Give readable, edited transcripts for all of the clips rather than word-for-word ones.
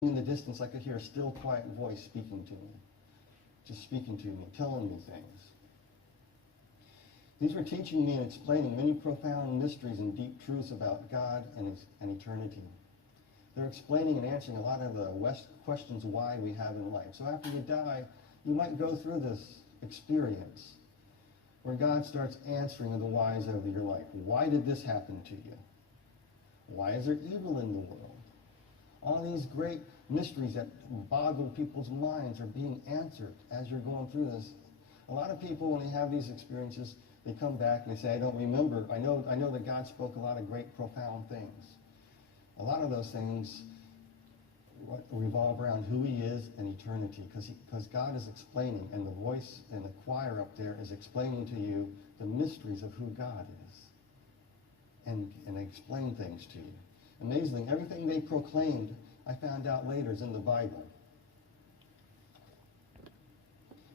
In the distance, I could hear a still, quiet voice speaking to me, just speaking to me, telling me things. These were teaching me and explaining many profound mysteries and deep truths about God and eternity. They're explaining and answering a lot of the questions why we have in life. So after you die, you might go through this experience where God starts answering the whys of your life. Why did this happen to you? Why is there evil in the world? All these great mysteries that boggle people's minds are being answered as you're going through this. A lot of people, when they have these experiences, they come back and they say, I don't remember. I know that God spoke a lot of great, profound things. A lot of those things revolve around who he is and eternity, because God is explaining, and the voice and the choir up there is explaining to you the mysteries of who God is. And they explain things to you. Amazingly, everything they proclaimed, I found out later, is in the Bible.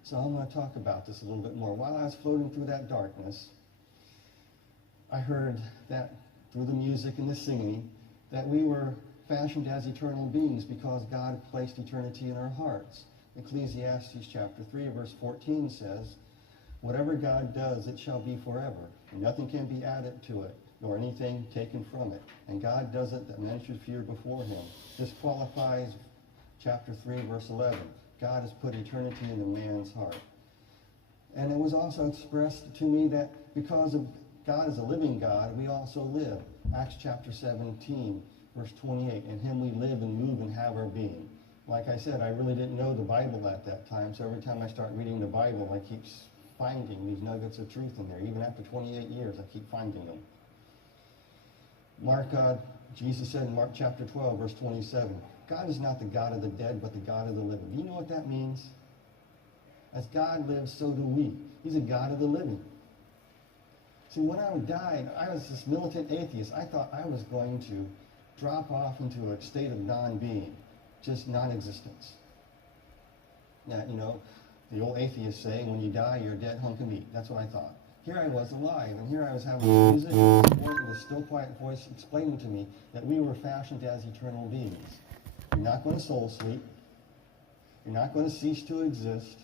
So I'm going to talk about this a little bit more. While I was floating through that darkness, I heard that through the music and the singing, that we were fashioned as eternal beings because God placed eternity in our hearts. Ecclesiastes chapter 3, verse 14 says, whatever God does, it shall be forever. And nothing can be added to it, nor anything taken from it. And God does it that men should fear before him. This qualifies chapter 3, verse 11. God has put eternity into man's heart. And it was also expressed to me that because of God is a living God, we also live. Acts chapter 17, verse 28. In him we live and move and have our being. Like I said, I really didn't know the Bible at that time, so every time I start reading the Bible, I keep finding these nuggets of truth in there. Even after 28 years, I keep finding them. Jesus said in Mark chapter 12, verse 27, God is not the God of the dead, but the God of the living. Do you know what that means? As God lives, so do we. He's a God of the living. See, when I died, I was this militant atheist. I thought I was going to drop off into a state of non-being, just non-existence. Now, you know, the old atheists say, when you die, you're a dead hunk of meat. That's what I thought. Here I was alive, and here I was having music and this still quiet voice explaining to me that we were fashioned as eternal beings. You're not going to soul sleep. You're not going to cease to exist.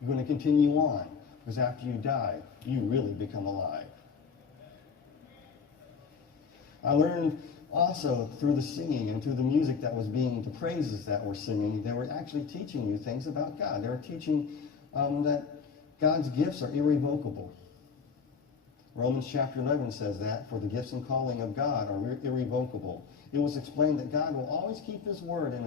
You're going to continue on, because after you die, you really become alive. I learned also through the singing and through the music that was being, the praises that were singing, they were actually teaching you things about God. They were teaching that God's gifts are irrevocable. Romans chapter 11 says that, for the gifts and calling of God are irrevocable. It was explained that God will always keep his word in